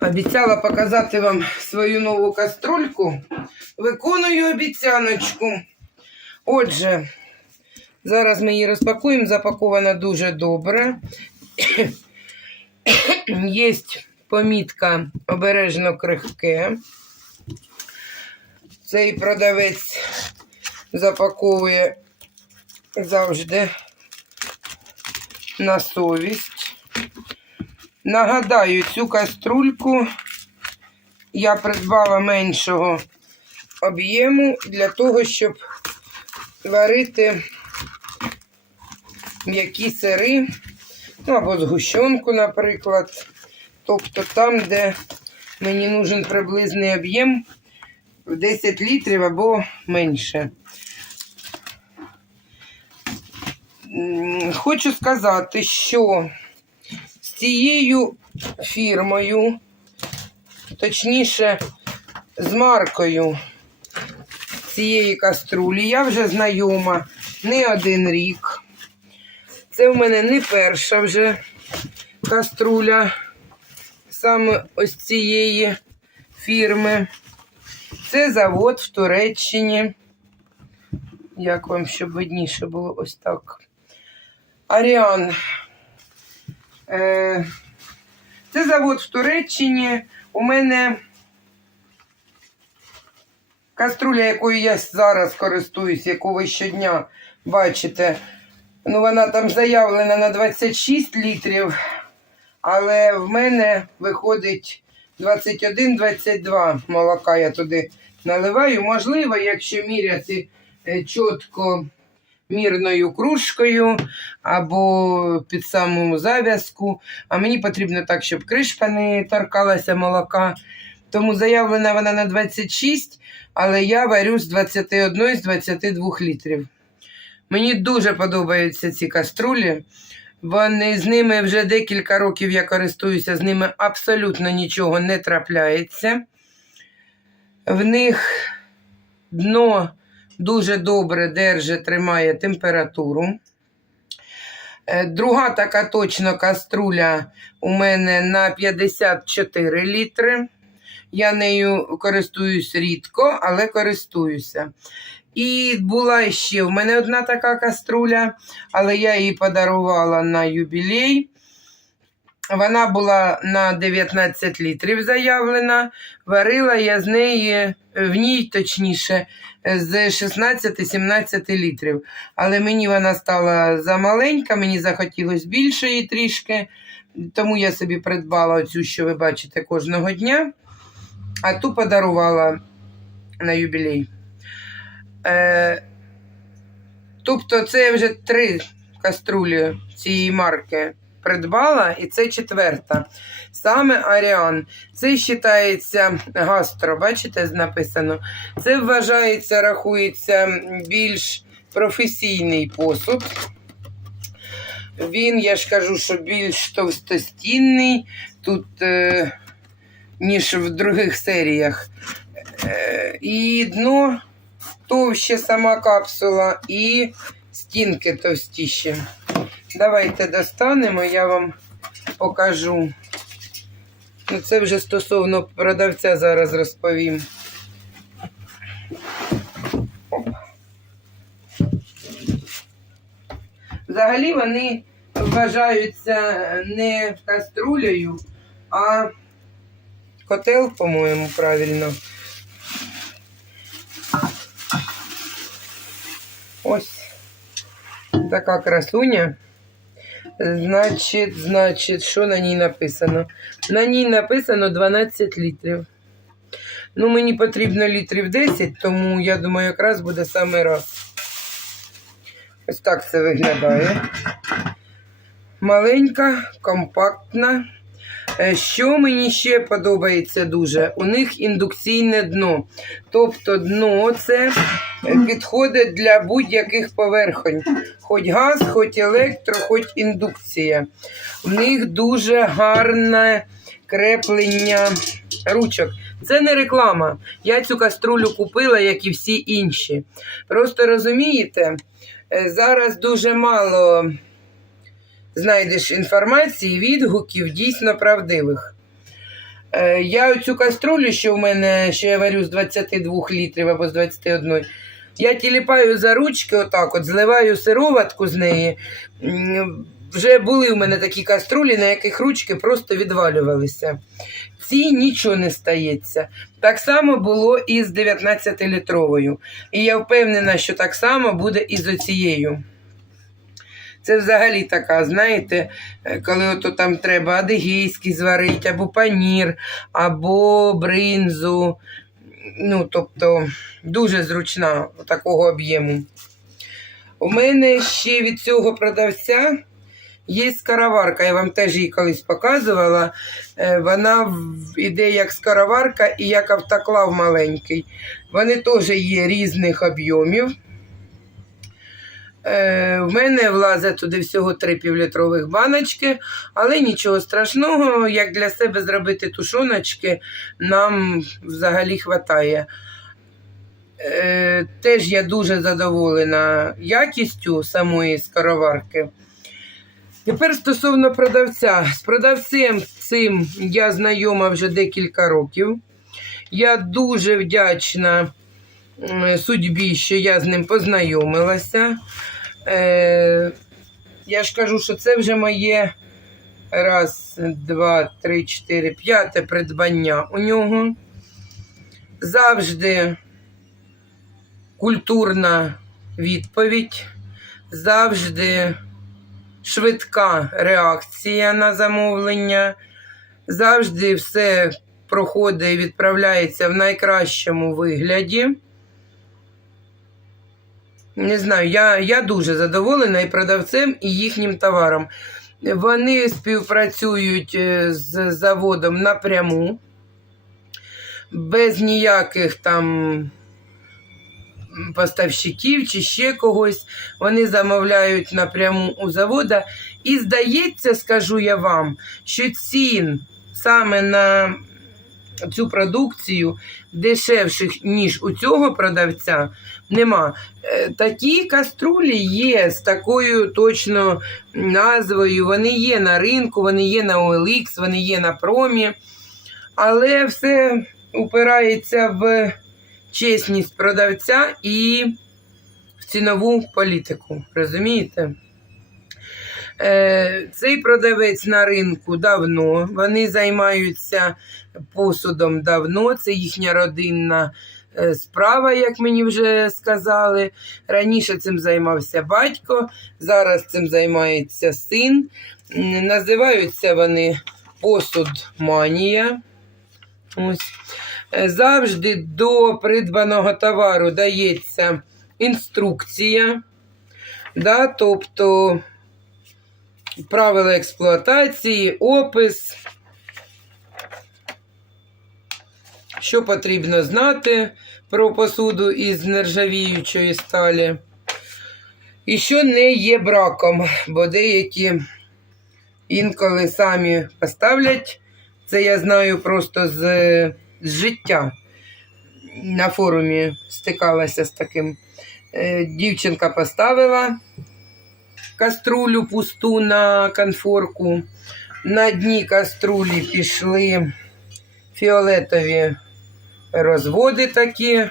Обіцяла показати вам свою нову каструльку. Виконую обіцяночку. Отже, зараз ми її розпакуємо. Запакована дуже добре. Є помітка обережно крихке. Цей продавець запаковує завжди на совість. Нагадаю, цю каструльку я придбала меншого об'єму для того, щоб варити м'які сири, ну або згущенку, наприклад. Тобто там, де мені нужен приблизний об'єм в 10 літрів або менше. Хочу сказати, що цією фірмою, точніше, з маркою цієї каструлі, я вже знайома не один рік. Це в мене не перша вже каструля саме ось цієї фірми. Це завод в Туреччині. Як вам щоб видніше було ось так. Аріан. Е, Це завод в Туреччині. У мене каструля, якою я зараз користуюсь, яку ви щодня бачите. Ну, вона там заявлена на 26 літрів, але в мене виходить 21-22 молока. Я туди наливаю. Можливо, якщо міряти е, чітко мірною кружкою або під саму зав'язку. А мені потрібно так, щоб кришка не торкалася молока. Тому заявлена вона на 26, але я варю з 21 з 22 літрів. Мені дуже подобаються ці каструлі. Вони з ними вже декілька років я користуюся, з ними абсолютно нічого не трапляється. В них дно дуже добре держить, тримає температуру. Е, Друга така точно каструля у мене на 54 літри. Я нею користуюсь рідко, але користуюся. І була ще в мене одна така каструля, але я її подарувала на юбілей. Вона була на 19 літрів заявлена. Варила я з неї, в ній точніше, з 16-17 літрів. Але мені вона стала замаленька, мені захотілося більшої трішки. Тому я собі придбала цю, що ви бачите кожного дня, а ту подарувала на юбілей. Е, тобто, це вже три каструлі цієї марки придбала, і це четверта. Саме Аріан. Це вважається гастро, бачите, написано. Це вважається, рахується більш професійний посуд. Він, я ж кажу, що більш товстостінний тут, е, ніж в других серіях. Е, і дно товще сама капсула, і стінки товстіші. Давайте достанемо, я вам покажу. Ну, це вже стосовно продавця зараз розповім. Взагалі вони вважаються не каструлею, а котел, по-моєму, правильно. Ось така красуня. Значить, значить, що на ній написано? На ній написано 12 літрів. Ну, мені потрібно літрів 10, тому я думаю, якраз буде саме раз. Ось так це виглядає. Маленька, компактна. Е, Що мені ще подобається дуже? У них індукційне дно. Тобто дно це підходить для будь-яких поверхонь. Хоч газ, хоч електро, хоч індукція. В них дуже гарне креплення ручок. Це не реклама. Я цю каструлю купила, як і всі інші. Просто розумієте, е, зараз дуже мало знайдеш інформації, відгуків дійсно правдивих. Е, Я оцю каструлю, що в мене, що я варю з 22 літрів або з 21, я тіліпаю за ручки, отак от, зливаю сироватку з неї. Вже були в мене такі каструлі, на яких ручки просто відвалювалися. Ці нічого не стається. Так само було і з 19-літровою. І я впевнена, що так само буде і з оцією. Це взагалі така, знаєте, е, коли ото там треба адигейський зварити, або панір, або бринзу. Ну, тобто, дуже зручна такого об'єму. У мене ще від цього продавця є скароварка, Я вам теж її колись показувала. Е, Вона йде як скароварка і як автоклав маленький. Вони теж є різних об'ємів. Е, в мене влазить туди всього три півлітрових баночки, але нічого страшного, як для себе зробити тушоночки, нам взагалі хватає. Е, теж я дуже задоволена якістю самої скороварки. Тепер стосовно продавця. З продавцем цим я знайома вже декілька років. Я дуже вдячна судьбі, що я з ним познайомилася. Е, я ж кажу, що це вже моє раз, два, три, чотири, п'яте придбання у нього. Завжди культурна відповідь, завжди швидка реакція на замовлення, завжди все проходить і відправляється в найкращому вигляді. Не знаю, я, я дуже задоволена і продавцем, і їхнім товаром. Вони співпрацюють е, з заводом напряму, без ніяких там поставщиків чи ще когось. Вони замовляють напряму у завода. І здається, скажу я вам, що цін саме на цю продукцію дешевших, ніж у цього продавця, нема. Е, Такі каструлі є з такою точно назвою. Вони є на ринку, вони є на OLX, вони є на промі. Але все упирається в чесність продавця і в цінову політику. Розумієте? Е, Цей продавець на ринку давно. Вони займаються посудом давно. Це їхня родинна е, справа, як мені вже сказали. Раніше цим займався батько, зараз цим займається син. Називаються вони посуд манія. Ось. Е, Завжди до придбаного товару дається інструкція, да, тобто правила експлуатації, опис, що потрібно знати про посуду із нержавіючої сталі. І що не є браком, бо деякі інколи самі поставлять. Це я знаю просто з, з життя. На форумі стикалася з таким. Е, Дівчинка поставила каструлю пусту на конфорку. На дні каструлі пішли фіолетові розводи такі.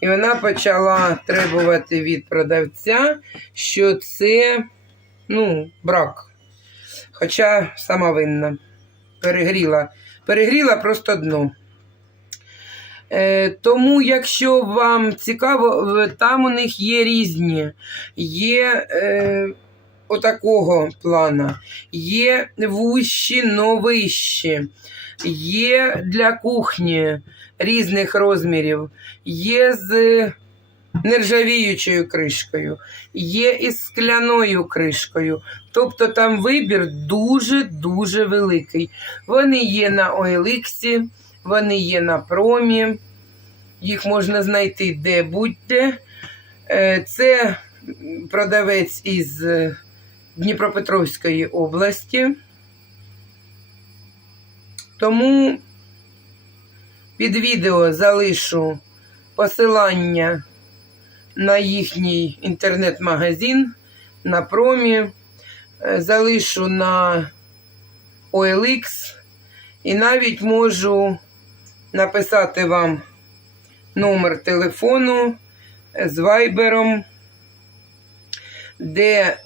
І вона почала требувати від продавця, що це ну, брак. Хоча сама винна. Перегріла. Перегріла просто дно. Е, тому, якщо вам цікаво, там у них є різні. Є е, отакого плана, є вущі, но вищі, є для кухні різних розмірів, є з нержавіючою кришкою, є із скляною кришкою. Тобто там вибір дуже-дуже великий. Вони є на OLX, вони є на промі, їх можна знайти де будь-де. Е, Це продавець із Дніпропетровської області. Тому під відео залишу посилання на їхній інтернет-магазин на промі, е, залишу на OLX І навіть можу написати вам номер телефону з вайбером, де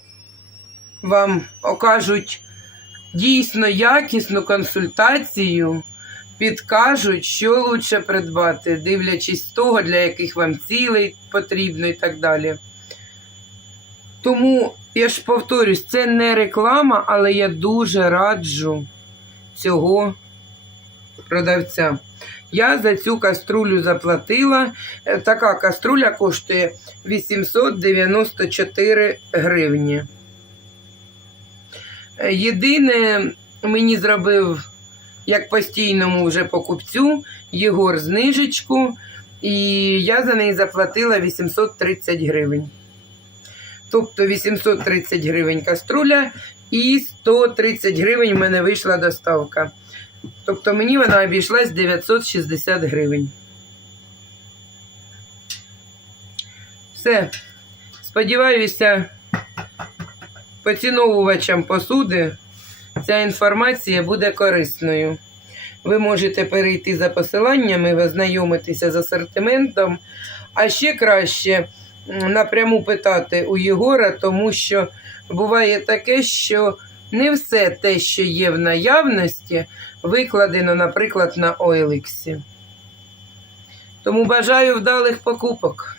вам окажуть дійсно якісну консультацію, підкажуть, що лучше придбати, дивлячись того, для яких вам цілей потрібно і так далі. Тому, я ж повторюсь, це не реклама, але я дуже раджу цього продавця. Я за цю каструлю заплатила. Е, Така каструля коштує 894 гривні. Єдине, мені зробив як постійному вже покупцю Єгор знижечку, і я за неї заплатила 830 гривень. Тобто 830 гривень каструля і 130 гривень в мене вийшла доставка. Тобто мені вона обійшлась 960 гривень. Все. Сподіваюся, поціновувачам посуди ця інформація буде корисною. Ви можете перейти за посиланнями, ознайомитися з асортиментом, а ще краще напряму питати у Єгора, тому що буває таке, що не все те, що є в наявності, викладено, наприклад, на OLX. Тому бажаю вдалих покупок.